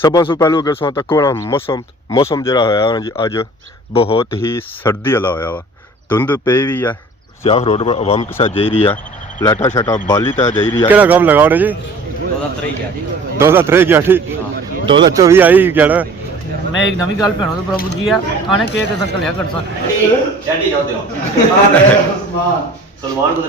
ਸਭਾਂ ਤੋਂ ਪਹਿਲਾਂ ਅਗਰ ਸੋ ਤੱਕੋ ਨਾ ਮੌਸਮ ਜਿਹੜਾ ਹੋਇਆ ਨਾ ਜੀ ਅੱਜ ਬਹੁਤ ਹੀ ਸਰਦੀ ਵਾਲਾ ਹੋਇਆ ਵਾ। ਧੁੰਦ ਪਈ ਵੀ ਹੈ। ਸਿਆਖ रोड पर आवाम के साथ जा रही है। लाइटा शाटा बाली तय जा रही है। क्या काम लगाओ ने जी 2023 क्या ठीक 2024 आई क्या ना। मैं एक नवी गल भैनों तो प्रभु जी है आने केक तक लिया कर सलमान को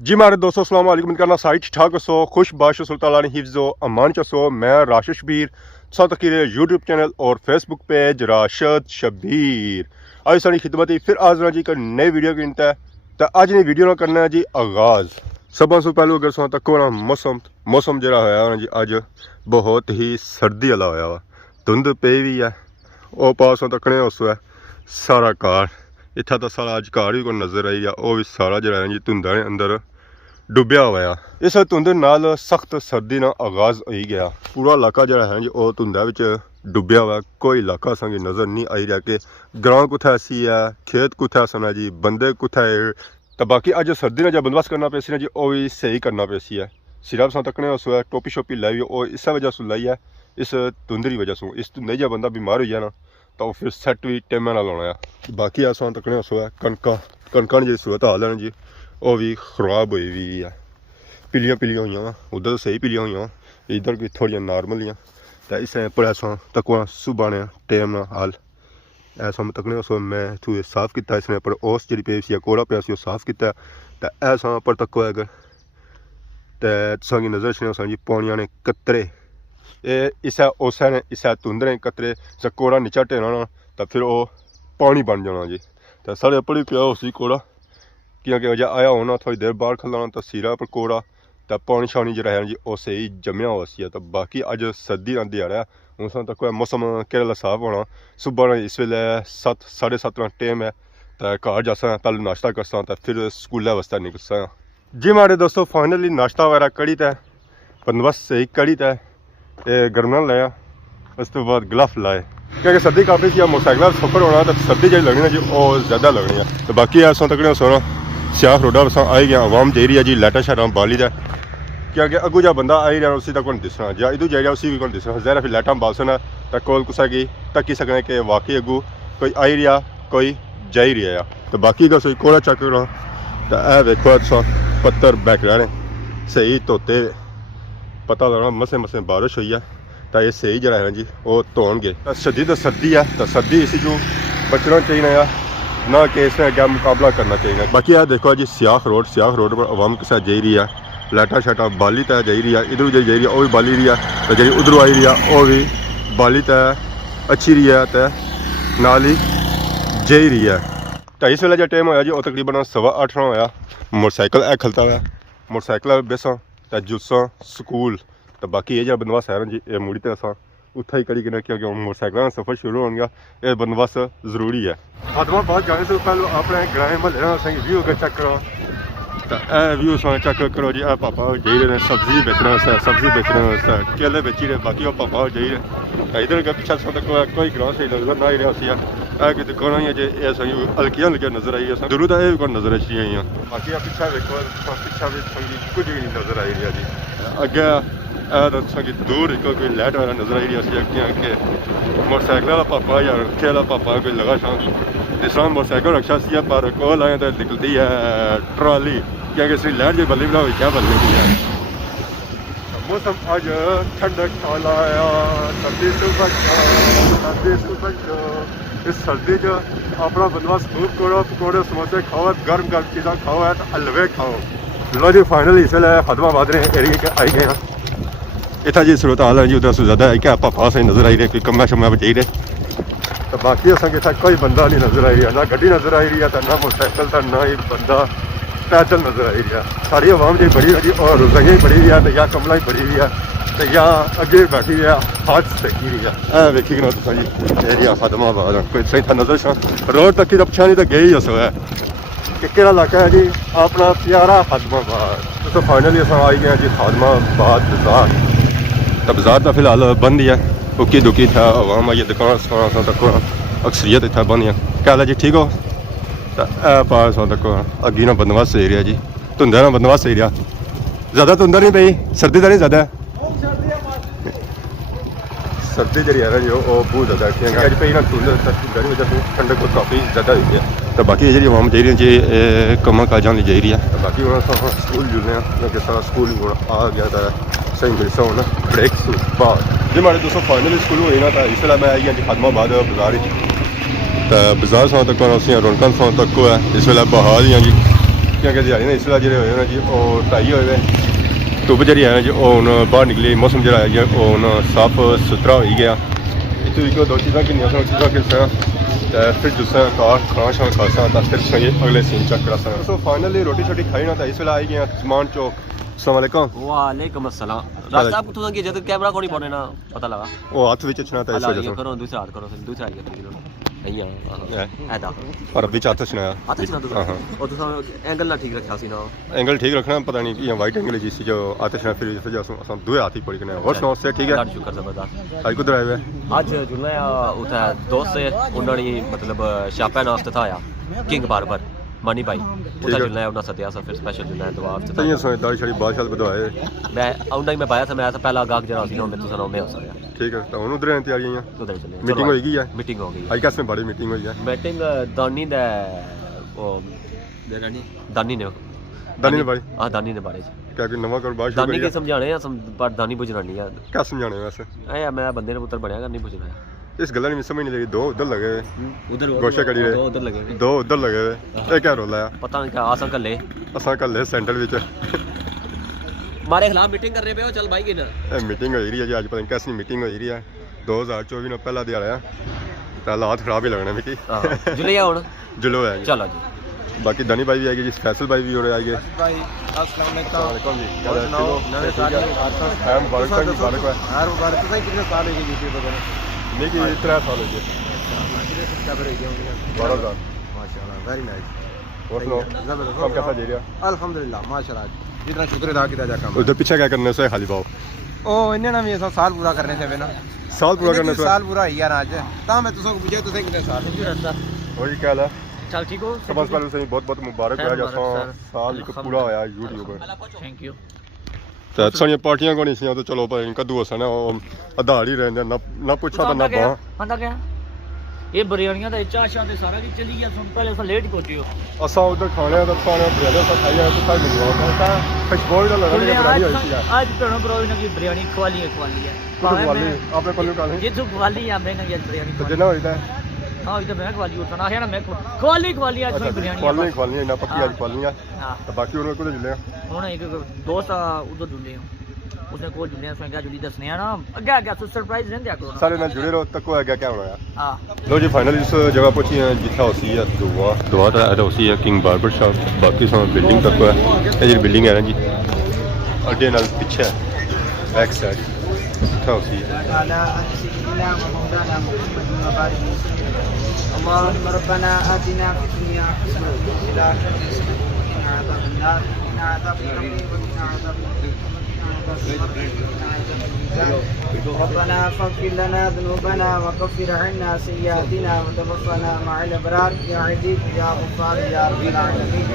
जी मारे दोस्तों अस्सलाम वालेकुम करना साइट ठाक सो खुश बाश सुल्तान हिफ्ज़ो अमान चसो मैं राशिद शबीर साथ यूट्यूब चैनल और फेसबुक पेज राशिद शबीर आज सारी खिदमत फिर आज जी कर नई वीडियो की इंत है तो अज ने वीडियो ना करना है जी आगाज़। सब तो पहले अगर सो तक ना मौसम जरा होया ना जी अज बहुत ही सर्दी वाला होया वा। धुंद पई भी है वो पासों तकने उस है सारा कार इतना तो सारा अज कार भी कोई नज़र आई है वह भी सारा जरा जी धुंदा ने अंदर डुबया हुआ। इस धुंद नाल सख्त सर्दी ना आगाज़ हो गया। पूरा इलाका जरा है जी वह धुंदा डुबया हुआ। कोई इलाका संग नज़र नहीं आई रहा कि ग्रां कुत्थे सी है खेत कुत्थे सन जी बंदे कुत्थे। तो बाकी अज सर्दी ने जो बंदोबस्त करना पे सी ना जी वह भी सही करना पे सी है। सिरा सा तकने उस टोपी शोपी लाई और इस वजह से लाई है इस धुंद की वजह से। इस धुंदे जो बंदा बीमार हो जाए ना तो फिर सैट भी टेमे ना लाना है। बाकी असां तकने उस कणकां जी सूरत हाल है जी वह भी खराब हुई हुई है। पीलियां हुई वा उधर तो सही पीलियां हुई वा इधर भी थोड़ी नॉर्मल ही। तो इस पर ऐसा तक सुबह ने टाइम ना हाल ऐसा तकने उस मैं इतों साफ किया इसने पर ओस जी पे सी कोड़ा पिया सी साफ किया। तो ऐसा पर तक अगर तो तुसा की नज़र छे जी पानिया ने कतरे इस उस ने इस धुंद ने कतरे कोड़ा नीचा ढेना ना तो फिर वो पानी बन जाना जी। तो साढ़े अपनी पिया उसी कोड़ा क्योंकि वजह आया होना थोड़ी देर बाहर खलाना तो सिरा पर कोड़ा तो पानी शानी जो है जी वो सही जमया हुआ सी। तो बाकी अज सर्दी का दिहाड़ा हूँ सा तक मौसम केरला साफ होना। सुबह इस वेले 7 साढ़े 7 टाइम है। तो घर जासा पहले नाश्ता करसा तो फिर स्कूल वास्ते निकलसा। जी हमारे दोस्तों फाइनली नाश्ता वगैरह कड़ी तय बंदोबस्त सही कड़ी तय गरम लाया उस तो बाद ग्लफ लाए क्योंकि सर्दी काफ़ी सी मोटरसाइकिल सफर होना तो सर्दी जी लगनी है जी वो ज़्यादा लगनी है। तो बाकी अस तकने सोना सियाख रोडा बसा आई गया आवाम जा रही है जी लाइटा शाटा बाली दा क्योंकि अगू जो बंदा आई रहा उसी तक कौन दिसना या इधर जा रहा उसी भी कौन दिसना जहरा फिर लाइटा बालसना तो कोल कुसा की तकी सकने कि वाकई अगू कोई आई रहा कोई जा ही रहा। तो बाकी दसो कोड़ा चक करो तो यह देखो पत्थर बैक रहे सही धोते पता लगना मसे मसे बारिश हुई है। तो ये सही जरा है जी वो धोनगे। शदीद सर्दी है तो सर्दी इसी जो बचना चाहिए ना कि इसने अगर मुकाबला करना चाहिए। बाकी यह देखो जी सियाख रोड पर आवाम के साथ जा रही है लाइटा शाटा बाली तय जा रही है इधर जा रही है वह भी बाली रही है तो जी उधरों आई रही है वह भी बाली तय अच्छी रही है तो नाल ही जा ही रही है। तो इस वेले जो टाइम होया जी वो तकरीबन 8:15 होया। मोटरसाइकिल है खलता हुआ मोटरसाइकिल बेसा तो जुलसा स्कूल। तो बाकी ये जो बंदोबस्त है ना जी ये मुड़ी तो असा उत्थे ही करी कि क्योंकि मोटरसाइकिल का सफ़र शुरू हो गया ये बंदोबस्त ज़रूरी है। खादमाबाद जाने से पहले अपने ग्रां महल व्यू अगर चेक करो तो यह व्यू चेक करो जी। पापा जाई रहे सब्जी बेचना सब्जी बेचना केले बेची रहे बाकी वो पापा जाई रहे इधर के पीछे तक कोई ग्रां से नजर ना आई रहा सी कि दुकान ही जे हल्कियां हल्कियां नजर आई जरूर तो यह भी कोई नजर अच्छी आई बाकी पिछा देखो पिछा भी कुछ भी नहीं नजर आई रहा जी। अगे दूर एक कोई लाइट वाला नजर आई रही कि मोटरसाइकिल वाला पापा या रखे वाला पापा कोई लगा शाम जिस तरह मोटरसाइकिल रक्षा सी पर कोल आए तो निकलती है ट्राली क्योंकि इसकी लाइट जो बल्ली बनाई क्या बल्ली है। मौसम आज ठंडक वाला आया सर्दी से बचो इस सर्दी जो अपना बंदोबस्त खूब करो पकौड़े समोसे खाओ गर्म गर्म चीज़ा खाओ है तो हलवे खाओ। लो जी फाइनली इस वे खादमाबाद ने एरिए आई गए हैं इतना जी सूरत हाल है जी उधर से ज़्यादा है क्या पापा से नजर आई रहे कोई कम्मा शम्मा बचाई रहे। तो बाकी असा इतना कोई बंदा नहीं नजर आई रहा ना गड्डी नजर आई रही है तो ना मोटरसाइकिल तो ना ही बंदा पैदल नजर आई रहा। सारी आवाम जी बड़ी है जी और रजाइयाँ ही बड़ी हुई है तो या कमला ही बड़ी हुई है तो या अगे बैठी हुई है हाथ सेकी रही है। वेखी ना तुम जी एरिया खादमाबाद कोई सही था नजर रोड तक की तो पिछा नहीं तो गई उस है कि केड़ा इलाका है जी अपना प्यारा खादमाबाद। तो फाइनली अस आई गए जी खादमाबाद बाजार। तो बाजार तो फिलहाल बंद ही है उकी दुकी था आवाम आई दुकान तक अक्सरियत इतना बंद है क्या हाल है जी ठीक हो तो ए पास हो तक अगी ना बंदोबस्त सही रहा जी धुंदा ना बंदोबस्त सही रहा ज़्यादा धुंदा नहीं पई सर्दी का नहीं ज़्यादा सर्दी जी है ना जी बहुत ज़्यादा क्योंकि अज पई ना धुंद गर्मी वजह से ठंडक काफ़ी ज़्यादा हुई है तो बाकी जी आवाम चाहिए जी कम्मा काजा नहीं चाहिए है बाकी हम स्कूल जुड़ने क्योंकि सारा स्कूल आ गया था सही मिलसा होना ब्रेक बाद जी हमारे दोस्तों फाइनली स्कूल हुई ना तो इसलिए मैं आई हाँ जी खादमाबाद बाजार तो बाजार सौ तक असियां रौनक सौ तक है इस वेले बहाल ही जी क्योंकि दिहाड़ी ने इस वेले जो होए ना जी वो ढाई होए धुप्प जी है ना जी हूँ बाहर निकली मौसम जो है जी हूँ साफ सुथरा हो गया इतों एक दो चीज़ा किनिया सन चीज़ा किसा फिर दूसरा कार खाना शाना खासा तो फिर अगले सीन चेक करा सा सो फाइनली रोटी शोटी खाई ना तो इस वेले आई गया जमान चौक अस्सलाम वालेकुम अस्सलाम रास्ता आप तो की जब कैमरा कोनी पड़े ना पता लगा वो हाथ विच छना था इस वजह से करो दूसरा हाथ करो दूसरा आई किलो नहीं है ऐदा और विच हाथ छना हाथ छना तो हां और तो एंगल ना ठीक रखा सी ना एंगल ठीक रखना पता नहीं ये वाइट एंगल जी जो हाथ छना फिर इस वजह से हम दो हाथ ही पड़ गए और सुनो से ठीक है शुक्र जबरदस्त आज कुछ आए आज जुलना उठा दोस्त से उन्होंने मतलब शापा नाश्ता था आया किंग बार्बर मनी भाई उधर जुलना है उन्होंने सत्या सा फिर स्पेशल जुलना है दुआ आफ्टर ये सोच दाढ़ी शाड़ी बाल शाल बदवाए मैं आउंदा ही मैं पाया था मैं था पहला गाहक जरा सी मैं तो सुनाओ मैं हो सकता ठीक है तो उधर हैं तैयारियां उधर चले मीटिंग हो गई है मीटिंग हो गई आज कैसे बड़ी मीटिंग हुई है मीटिंग दानी दा वो दानी ने बड़ी हां दानी ने बारे क्या कोई नवा कारोबार शुरू दानी के समझाने हैं पर दानी बुझरानी है क्या समझाने वैसे ए मैं बंदे ने पुत्र बनया नहीं बुझना इस गल्ला नहीं समझ नहीं लगी दो उधर लगे उधर गोशा कड़ी दो उधर लगे दो उधर लगे ये क्या रोला है पता नहीं क्या आसा कल्ले असा कल सेंटर विच हमारे खिलाफ मीटिंग कर रहे पे हो चल भाई ना मीटिंग हो रही है जी आज पता नहीं कैसी मीटिंग हो रही है 2024 में पहला दिहाड़ा है तो हालात खराब ही लगने मिकी जुलिया हुन जुलो है चलो जी बाकी दानी भाई भी आएगी जी फैसल भाई भी हो रहे आएंगे भाई अस्सलाम वालेकुम जी क्या नवे साल है मुबारक है मुबारक है यार मुबारक भाई कितने साल हो गए यूट्यूब वगैरह नहीं कि 3 साल हो गए सब्सक्राइबर हो गए 12,000 माशाल्लाह वेरी नाइस और सुनो हम कैसा जी रहा अल्हम्दुलिल्लाह माशाल्लाह जितना शुक्र अदा किया जा काम उधर पीछे क्या करने से खाली पाओ ओ इन्हें ना ये साल पूरा करने से ना साल पूरा करने से साल पूरा ही यार आज ता मैं तुझे पूछे तुझे कितने साल वही क्या है चल ठीक हो सबसे पहले से बहुत बहुत मुबारक है जैसा साल एक पूरा होया YouTube पर थैंक यू तो सारियां पार्टियां को नहीं सी तो चलो भाई इनका दुआ सना आधार ही रहंदे ना पूछा तो ना बा आंदा क्या ये बिरयानियां दा चाशा ते सारा की चली गया सुन पहले अस लेट ही पहुंचे हो असा उधर खाने तो खाने ब्रेड सा खाया तो खाई मिलवा था खुशबू दा लगा बिरयानी होई थी आज पेणो ब्रो ने की बिरयानी खवाली है आपने पल्लू काले ये तो खवाली है मैं ना बिरयानी तो जिना होई था हां इधर मैं खवाली उठना है ना मैं खवाली आज कोई बिरयानी खवाली ना पक्की आज खवाली हां तो बाकी उन्होंने कुछ जुले हुन एक दोस्त उधर जुले उसने कोल जुले उसने क्या जुली दसने ना अगे सरप्राइज रहंदे करो सारे ना जुड़े रहो तक को क्या होना है हां लो जी फाइनली इस जगह पहुंची हैं जिथा होसी है दुआ तो ऐसा होसी है किंग बार्बर शॉप बाकी सब बिल्डिंग तक है ये जी बिल्डिंग है ना जी अड्डे नाल पीछे बैक साइड जिथा होसी है اللهم ربنا آتنا في الدنيا حسنة وفي الآخرة حسنة وقنا عذاب النار وقنا عذاب القبر وقنا عذاب ربنا فاغفر لنا ذنوبنا وكفر عنا سيئاتنا وتوفنا مع الأبرار يا عزيز يا غفار يا رب العالمين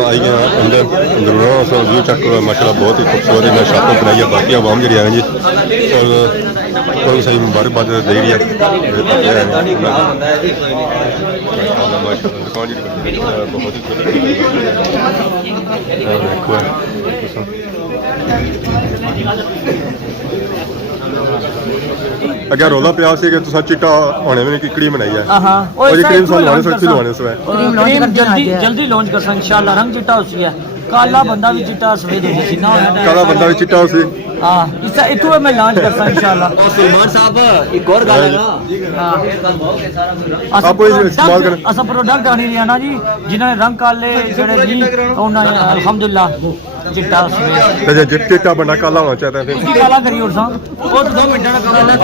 आई गए अंदर अंदर व्यू चेक करो माशाल्लाह बहुत ही खूबसूरत इन्हें शॉपिंग बनाई है बाकी आवाम जी है जी और सही मुबारकबाद दे रही है बहुत अगर रोला पिया कि तुसा चिट्टा होने में की क्रीम बनाई है हां और ये क्रीम सन लाने सकती लवाने से क्रीम जल्दी लॉन्च कर सा इंशाल्लाह रंग चिट्टा होसी है काला बंदा भी चिट्टा सफेद हो जासी ना काला बंदा भी चिट्टा होसी हां इसा इतो मैं लॉन्च कर सा इंशाल्लाह सलमान साहब एक और गल है ना हां आप इस्तेमाल करें असा प्रोडक्ट आनी रिया ना जी जिन्होंने रंग काले जेड़े जी उन्होंने अल्हम्दुलिल्लाह चिट्टा सफेद ਤੇ ਜੇ ਚਿੱਟਾ ਬੰਦਾ ਕਾਲਾ ਹੋਣਾ ਚਾਹੀਦਾ ਫਿਰ उसकी काला करी और सांग वो तो 2 मिनट का काला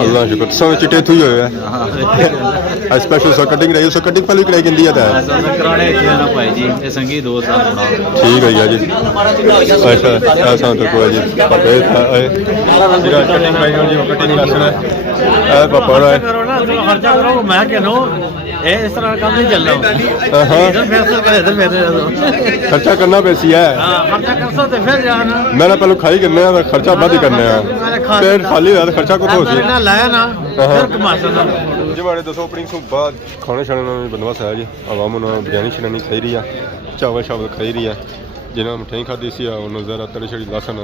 ਅੱਲਾ ਸ਼ੁਕਰ ਸੋ ਚਿੱਟੇ ਥੂ ਹੋਏ ਆ ਆ ਸਪੈਸ਼ਲ ਸੋ ਕਟਿੰਗ ਰਹੀ ਸੋ ਕਟਿੰਗ ਪਹਿਲੀ ਕਰਾਈ ਜਾਂਦੀ ਆ ਤਾਂ ਕਰਾਣੇ ਇੱਥੇ ਨਾ ਭਾਈ ਜੀ ਇਹ ਸੰਗੀ ਦੋਸਤ ਆ ਹੋਣਾ ਠੀਕ ਹੈ ਜੀ ਅੱਛਾ ਆ ਸੰਤ ਕੋ ਜੀ ਪਪੇ ਜਿਹੜਾ ਕਟਿੰਗ ਕਰਾਈ ਹੋਣੀ ਉਹ ਕਟਿੰਗ ਕਰਨਾ ਆ ਪਾਪਾ ਹੈ ਕਰੋ ਨਾ ਚਲੋ ਖਰਚਾ ਕਰੋ ਮੈਂ ਕਿਹਨੋ ਇਹ ਇਸ ਤਰ੍ਹਾਂ ਕੰਮ ਨਹੀਂ ਚੱਲਣਾ ਹਾਂ ਇਧਰ ਫੈਸਲਾ ਕਰੇ ਇਧਰ ਮੇਰੇ ਖਰਚਾ ਕਰਨਾ ਪੈਸੀ ਹੈ ਹਾਂ ਖਰਚਾ ਕਰਸੋ ਤੇ ਫਿਰ ਜਾਣਾ ਮੈਂ ਨਾ ਪਹਿਲਾਂ ਖਾਈ ਕਰਨੇ ਆ ਤਾਂ ਖਰਚਾ ਵੱਧ ਹੀ ਕਰਨੇ ਆ ਪੇਟ ਖਾਲੀ ਹੋਇਆ ਤਾਂ ਖਰਚਾ ਕਿੱਥੋਂ ਸੀ ਨਾ ਲਾਇਆ ਨਾ ਫਿਰ ਕਮਾ ਸਕਦਾ ਜਿਵੇਂ ਦੱਸੋ ਓਪਨਿੰਗ ਤੋਂ ਬਾਅਦ ਖਾਣੇ ਛਾਣੇ ਦਾ ਵੀ ਬੰਦੋਬਸਤ ਹੈ ਜੀ ਆਵਾਮ ਨੂੰ ਬਿਰਿਆਨੀ ਸ਼ਿਰਾਨੀ ਖਾਈ ਰਹੀ ਆ ਚਾਵਲ ਸ਼ਾਵਲ ਖਾਈ ਰਹੀ ਆ ਜਿਹਨਾਂ ਮਠਿਆਈ ਖਾਧੀ ਸੀ ਉਹਨੂੰ ਜ਼ਰਾ ਤੜੀ ਛੜੀ ਲਸਣ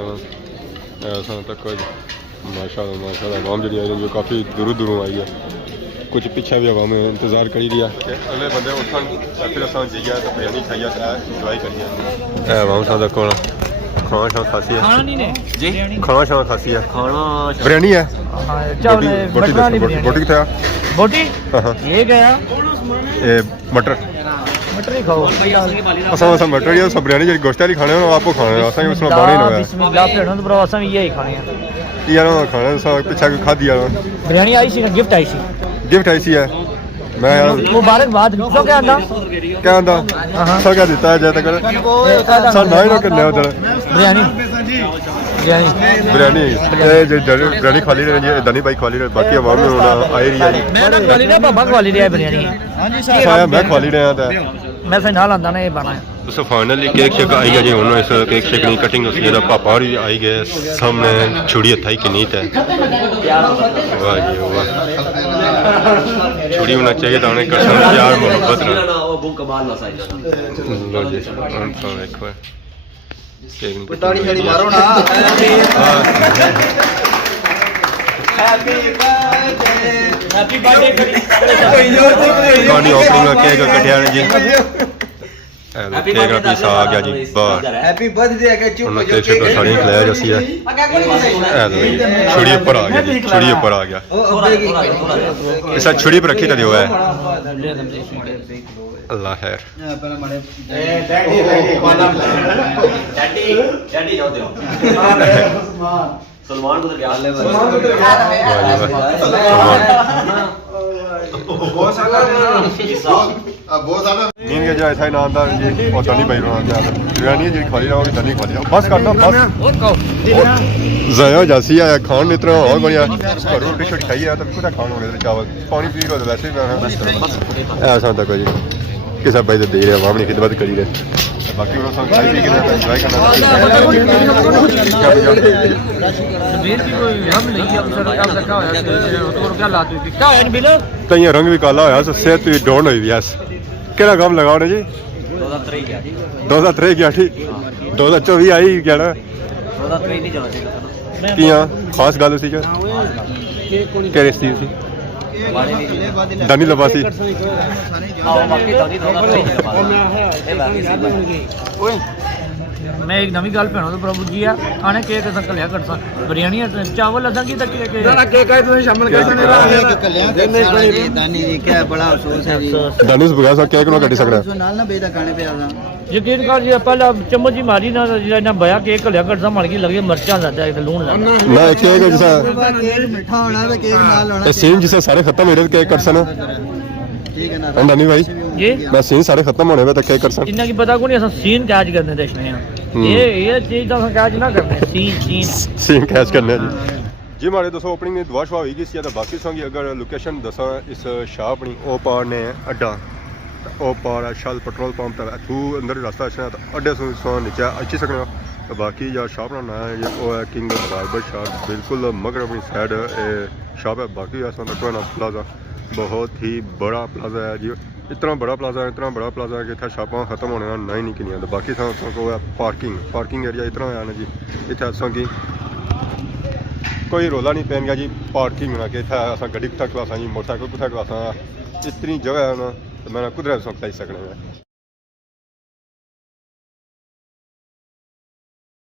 ਐਸਾ ਤੱਕ ਮਾਸ਼ਾਅੱਲਾ ਆਵਾਮ ਜਿਹੜੀ ਆਈ ਜੋ ਕਾਫੀ ਦੂਰੋਂ ਦੂਰੋਂ ਆਈ ਹੈ कुछ पीछे भी आवाम इंतजार करी रही है अगले बंदे उठन फिर अस जाइए तो बिरयानी खाइए इंजॉय करिए आवाम सादा कौन खाना शाना खासी है खाना नहीं ने जी खाना शाना खासी है खाना बिरयानी है चावल बोटी बोटी कितने है बोटी हाँ ये गया ये मटर मटर ही खाओ असा मटर ही सब बिरयानी जी गोश्त वाली खाने आपको खाने असा उसमें बानी ना बिस्मिल्लाह भेड़ो तो ब्रो असा यही खाने हैं यार खाने पीछे कोई खाधी यार बिरयानी आई सी ना गिफ्ट आई सी गिफ्ट आई सी है मैं यार मुबारकबाद तो क्या आंदा क्या आंदा सो क्या देता है जय तक सर ना ही ना करने उधर बिरयानी बिरयानी बिरयानी खाली रही है दनी भाई खाली रहे बाकी आवाम में होना आई रही है मैं ना खाली ना पापा खाली रहा बिरयानी साया मैं खाली रहा था मैं से नाल आंदा ना ये बना है सो फाइनली केक शेक आई है जी हुन इस केक शेक नी कटिंग उसकी दा पापा और आई गए सामने छुड़ी हथाई की नीत है वाह जी वाह छुड़ी होना चाहिए तो उन्हें कसम प्यार मोहब्बत ना वो बुक कमाल ना साइड लो जी हम तो एक बार केक नी ताड़ी ताड़ी मारो ना हैप्पी बर्थडे कहानी ओपनिंग का केक कटिया ने जी केक का पीस आ गया जी बाहर हैप्पी बर्थडे के चुप उन्हें केक शेक साड़ी खिलाया जैसी है छुड़ी ऊपर आ गया जी छुड़ी ऊपर आ गया ऐसा छुड़ी पर रखी तो दियो है अल्लाह खैर डैडी जाओ दो सलमान को तो क्या ले नींद के जाए था नाम था जी और तनी भाई रोना जा बिरयानी जी खाली रहो तनी खाली रहो बस करना बस जाया जासी है खान इतना और बढ़िया रोटी शोटी खाई है तो कुछ खान होने चावल पानी पी लो तो वैसे ही ऐसा होता कोई किसी भाई तो दे रहे आवाम ने खिदमत करी रहे बाकी वो सब खाई पी के एंजॉय करना कई रंग भी काला होया सेहत भी डाउन हुई यस केड़ा काम लगाओ ने जी 2023 क्या ठीक 2024 आई क्या ना 2023 नहीं जाना चाहिए किया खास गल सी केड़ी सी दानी लबा सी मैं एक नवी गल भैनों तो प्रभु जी है आने केक अस कलिया कर बिरयानी चावल असा की तक केक शामिल कर दानी जी क्या बड़ा अफसोस है जी दानी से बगैर केक ना कटी सकदा नाल ना बेटा खाने पे आदा यकीन कर जी पहला चम्मच ही मारी ना ना बया केक कलिया कर मर गई लगे मिर्चा ज्यादा है लून ज्यादा ना केक जैसा केक मीठा होना है केक नाल होना सीन जिसे सारे खत्म हो रहे केक कर सन ठीक है ना दानी भाई जी मैं सीन सारे खत्म होने में तो केक कर सन इन्ना की पता को नहीं अस सीन कैच करने देखने ये चीज तो कैच ना करने सीन कैच करने जी जी हमारे दोस्तों ओपनिंग में दुआ शुआ हुई गई तो बाकी संग अगर लोकेशन दसा इस शाह अपनी ओ पार ने अड्डा ओ पार शल पेट्रोल पंप तक तू अंदर रास्ता अच्छा तो अड्डे सो नीचे अच्छी सकने तो बाकी या शॉप का नाम है वो है किंग बार्बर शॉप बिल्कुल मगर अपनी साइड शॉप है बाकी ऐसा नाम प्लाजा बहुत ही बड़ा प्लाजा है जी इतना बड़ा प्लाजा है कि इतना शॉपां खत्म होने का ना ही नहीं किनिया तो बाकी को पार्किंग एरिया इतना है ना जी इतना असा की कोई रोला नहीं पैन गया जी पार्किंग ना कि इतना अस गड्डी कुत्थै खलासा जी मोटरसाइकिल कुत्थै खलासा इतनी जगह है ना तो मैं कुदरत खलाई सकने